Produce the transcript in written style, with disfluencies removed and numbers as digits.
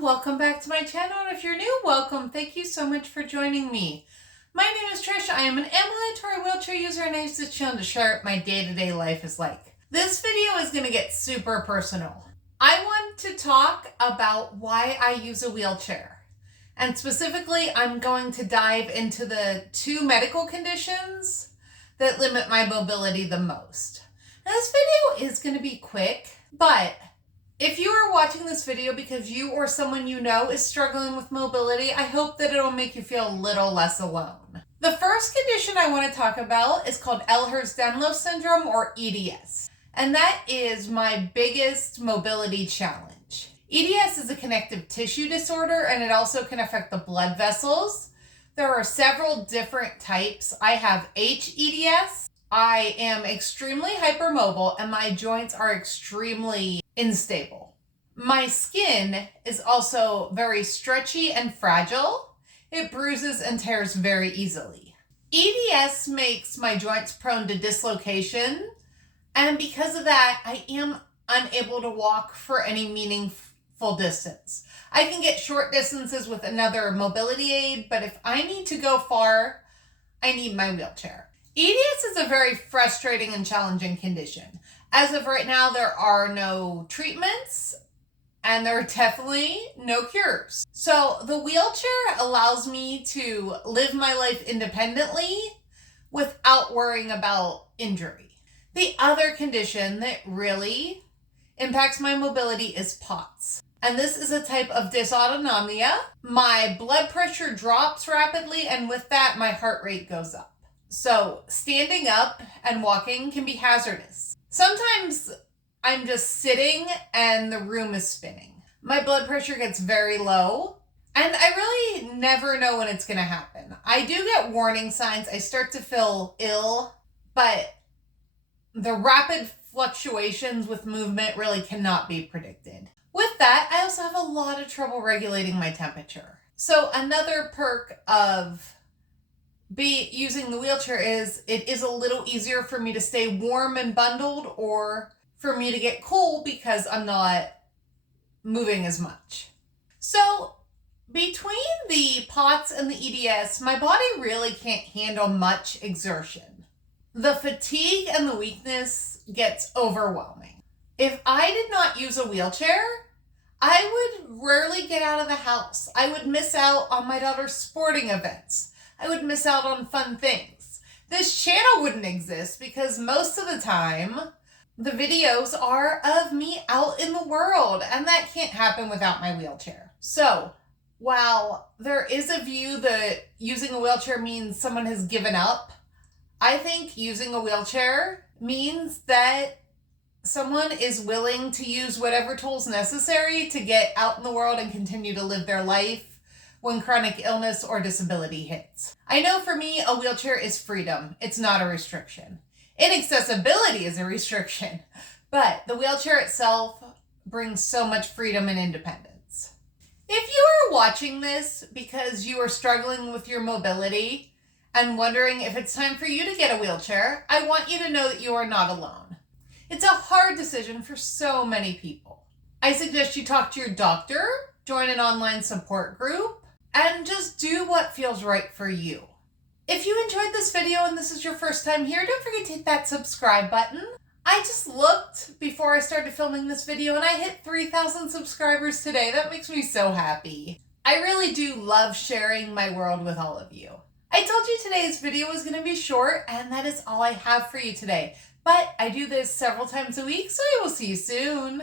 welcome back to my channel. And if you're new, welcome. Thank you so much for joining me. My name is Trish. I am an ambulatory wheelchair user and I use this channel to share what my day-to-day life is like. This video is going to get super personal. I want to talk about why I use a wheelchair. And specifically, I'm going to dive into the two medical conditions that limit my mobility the most. Now, this video is going to be quick, but if you are watching this video because you or someone you know is struggling with mobility, I hope that it'll make you feel a little less alone. The first condition I want to talk about is called Ehlers-Danlos Syndrome, or EDS. And that is my biggest mobility challenge. EDS is a connective tissue disorder and it also can affect the blood vessels. There are several different types. I have HEDS. I am extremely hypermobile and my joints are extremely unstable. My skin is also very stretchy and fragile. It bruises and tears very easily. EDS makes my joints prone to dislocation, and because of that, I am unable to walk for any meaningful distance. I can get short distances with another mobility aid, but if I need to go far, I need my wheelchair. EDS is a very frustrating and challenging condition. As of right now, there are no treatments and there are definitely no cures. So the wheelchair allows me to live my life independently without worrying about injury. The other condition that really impacts my mobility is POTS. And this is a type of dysautonomia. My blood pressure drops rapidly, and with that, my heart rate goes up. So standing up and walking can be hazardous. Sometimes I'm just sitting and the room is spinning. My blood pressure gets very low and I really never know when it's going to happen. I do get warning signs. I start to feel ill, but the rapid fluctuations with movement really cannot be predicted. With that, I also have a lot of trouble regulating my temperature. So another perk of using the wheelchair is it is a little easier for me to stay warm and bundled, or for me to get cool because I'm not moving as much. So between the POTS and the EDS, my body really can't handle much exertion. The fatigue and the weakness gets overwhelming. If I did not use a wheelchair, I would rarely get out of the house. I would miss out on my daughter's sporting events. I would miss out on fun things. This channel wouldn't exist because most of the time, the videos are of me out in the world, and that can't happen without my wheelchair. So, while there is a view that using a wheelchair means someone has given up, I think using a wheelchair means that someone is willing to use whatever tools necessary to get out in the world and continue to live their life when chronic illness or disability hits. I know for me, a wheelchair is freedom. It's not a restriction. Inaccessibility is a restriction, but the wheelchair itself brings so much freedom and independence. If you are watching this because you are struggling with your mobility and wondering if it's time for you to get a wheelchair, I want you to know that you are not alone. It's a hard decision for so many people. I suggest you talk to your doctor, join an online support group, and just do what feels right for you. If you enjoyed this video and this is your first time here, don't forget to hit that subscribe button. I just looked before I started filming this video and I hit 3,000 subscribers today. That makes me so happy. I really do love sharing my world with all of you. I told you today's video was going to be short, and that is all I have for you today. But I do this several times a week, so I will see you soon.